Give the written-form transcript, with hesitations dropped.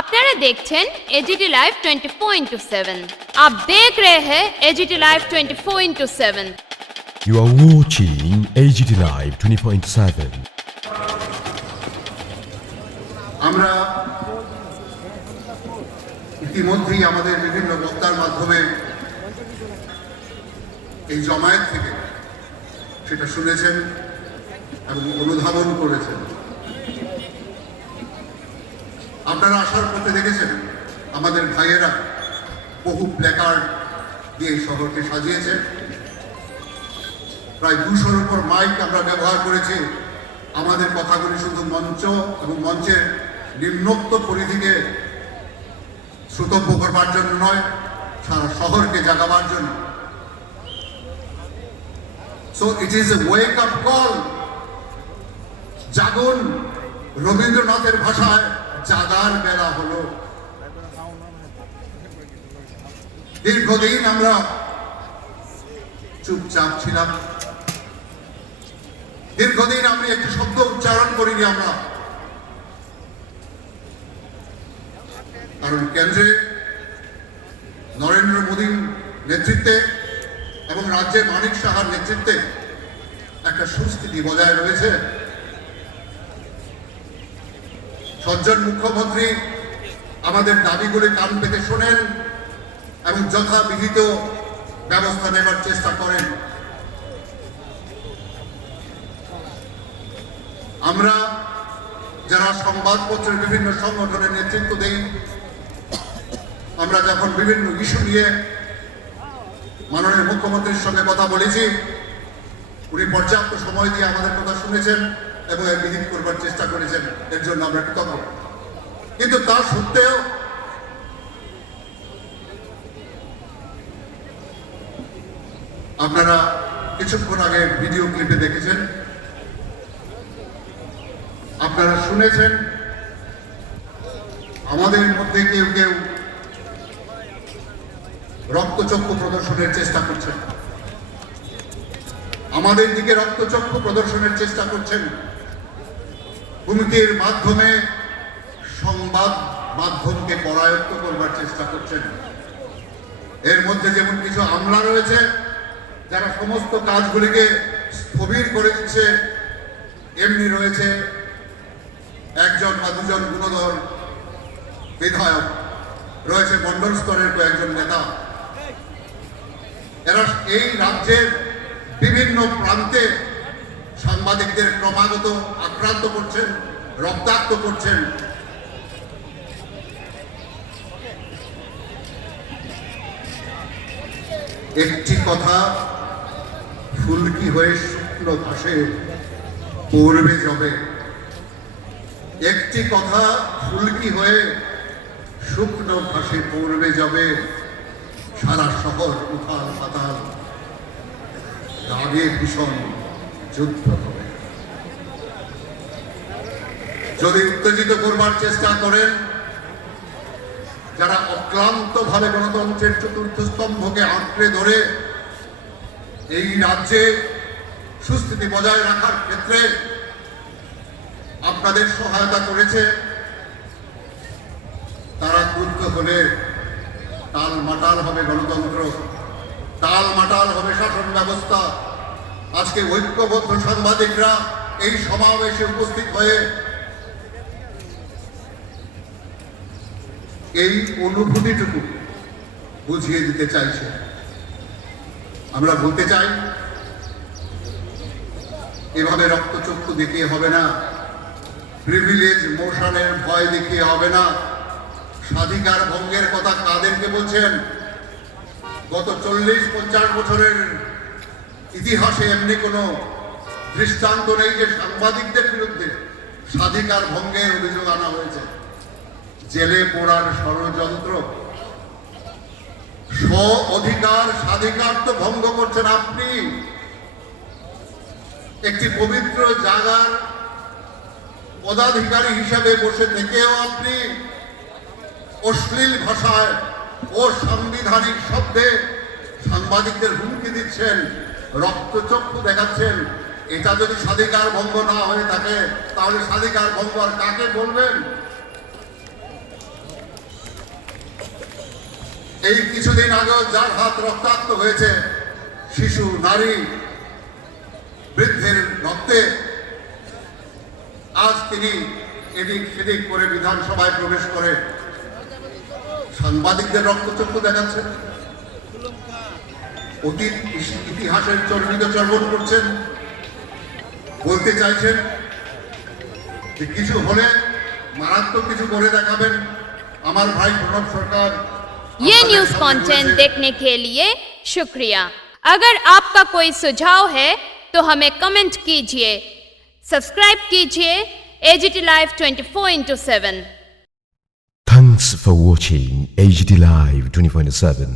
আপনারা দেখছেন AGT live 24/7। आप देख रहे हैं AGT live 24/7। You are watching AGT Live 24/7. আমরা ইতিমধ্যেই আমাদের বিভিন্ন বক্তার মাধ্যমে এই জমায়েত থেকে সেটা শুনেছেন এবং অনুধাবন করেছেন। আপনারা আসার পথে দেখেছেন আমাদের ভাইয়েরা বহু প্ল্যাকার্ড দিয়ে এই শহরকে সাজিয়েছে। প্রায় 200-র উপর মাইক আমরা ব্যবহার করেছি। আমাদের কথাগুলি শুধু মঞ্চ এবং মঞ্চের নিম্নোক্ত পরিধিকে শ্রোতব্য করবার জন্য নয়, সারা শহরকে জাগাবার জন্য। So it is a wake up call. জাগুন, রবীন্দ্রনাথের ভাষায় জাগার বেলা হলো। দীর্ঘদিন আমরা চুপচাপ ছিলাম, দীর্ঘদিন আমি একটি শব্দ উচ্চারণ করিনি আমরা, কারণ কেন্দ্রে নরেন্দ্র মোদীর নেতৃত্বে এবং রাজ্যে মানিক সাহার নেতৃত্বে একটা সুস্থিতি বজায় রয়েছে। সজ্জন মুখ্যমন্ত্রী আমাদের দাবিগুলি কান পেতে শোনেন এবং যথাবিহিত ব্যবস্থা নেবার চেষ্টা করেন। আমরা যারা সংবাদপত্রের বিভিন্ন সংগঠনের নেতৃত্ব দেই, আমরা যখন বিভিন্ন ইস্যু নিয়ে মাননীয় মুখ্যমন্ত্রীর সঙ্গে কথা বলেছি, উনি পর্যাপ্ত সময় দিয়ে আমাদের কথা শুনেছেন এবং এর বিহিত করবার চেষ্টা করেছেন। এর জন্য আমরা কৃতজ্ঞ। কিন্তু তা সত্ত্বেও আপনারা কিছুক্ষণ আগে ভিডিও ক্লিপে দেখেছেন, আপনারা শুনেছেন আমাদের মধ্যে কেউ কেউ রক্তচক্ষু প্রদর্শনের চেষ্টা করছেন, আমাদের দিকে রক্তচক্ষু প্রদর্শনের চেষ্টা করছেন, হুমকির মাধ্যমে সংবাদ মাধ্যমকে পরায়ত্ত করবার চেষ্টা করছেন। এর মধ্যে যেমন কিছু আমলা রয়েছে যারা সমস্ত কাজগুলিকে স্থবির করে দিচ্ছে, এমনি রয়েছে একজন বা দুজন গুণধর বিধায়ক, রয়েছে মন্ডল স্তরের কয়েকজন নেতা। এরা এই রাজ্যের বিভিন্ন প্রান্তে সাংবাদিকদের ক্রমাগত আক্রান্ত করছেন, রক্তাক্ত করছেন। একটি কথা ফুলকি হয়ে শুকনো ঘাসে পড়বে যবে, একটি কথা ফুলকি হয়ে শুকনো ঘাসে পড়বে যবে, সারা শহর উথাল পাতাল, রাগে ভীষণ যুদ্ধ হবে। যদি উত্তেজিত করবার চেষ্টা করেন যারা অক্লান্ত ভাবে গণতন্ত্রের চতুর্থ স্তম্ভকে আঁকড়ে ধরে এই রাজ্যে সুস্থিতি বজায় রাখার ক্ষেত্রে আপনাদের সহায়তা করেছে, তারা ক্রুদ্ধ হলে টাল মাটাল হবে গণতন্ত্র, টাল মাটাল হবে শাসন ব্যবস্থা। আজকে ঐক্যবদ্ধ সাংবাদিকরা এই সমাবেশে উপস্থিত হয়ে এই অনুভূতিটুকু বুঝিয়ে দিতে চাইছে। আমরা বলতে চাই, এভাবে রক্তচক্ষু দেখিয়ে হবে না, প্রিভিলেজ মোশনের ভয় দেখিয়ে হবে না। স্বাধিকার ভঙ্গের কথা কাদেরকে বলছেন? গত 40-50 বছরের ইতিহাসে এমনি কোনো দৃষ্টান্ত নেই যে সাংবাদিকদের বিরুদ্ধে স্বাধিকার ভঙ্গের অভিযোগ আনা হয়েছে। জেলে পোড়ার ষড়যন্ত্র, স্ব অধিকার স্বাধিকার তো ভঙ্গ করছেন আপনি। একটি পবিত্র জায়গার পদাধিকারী হিসাবে বসে থেকেও আপনি অশ্লীল ভাষায় ও সাংবিধানিক শব্দে সাংবাদিকদের হুমকি দিচ্ছেন, রক্তচক্ষু দেখাচ্ছেন। এটা যদি স্বাধিকার ভঙ্গ না হয়ে থাকে তাহলে স্বাধিকার ভঙ্গ আর কাকে বলবেন? এই কিছুদিন আগেও যার হাত রক্তাক্ত হয়েছে, শিশু, নারী, বৃদ্ধের রক্তে, আজ তিনি এদিক সেদিক করে বিধানসভায় প্রবেশ করে সাংবাদিকদের রক্তচক্ষু দেখাচ্ছেন, অতীত ইতিহাসের চর্বিত চর্বণ করছেন, বলতে চাইছেন যে কিছু হলে মারাত্মক কিছু করে দেখাবেন। আমার ভাই প্রণব সরকার ये আপনাদের न्यूज সামনে कंटेंट রয়েছে। देखने के लिए शुक्रिया। अगर आपका कोई सुझाव है तो हमें कमेंट कीजिए, सब्सक्राइब कीजिए AGT live 24/7। Thanks for watching AGT Live 24/7.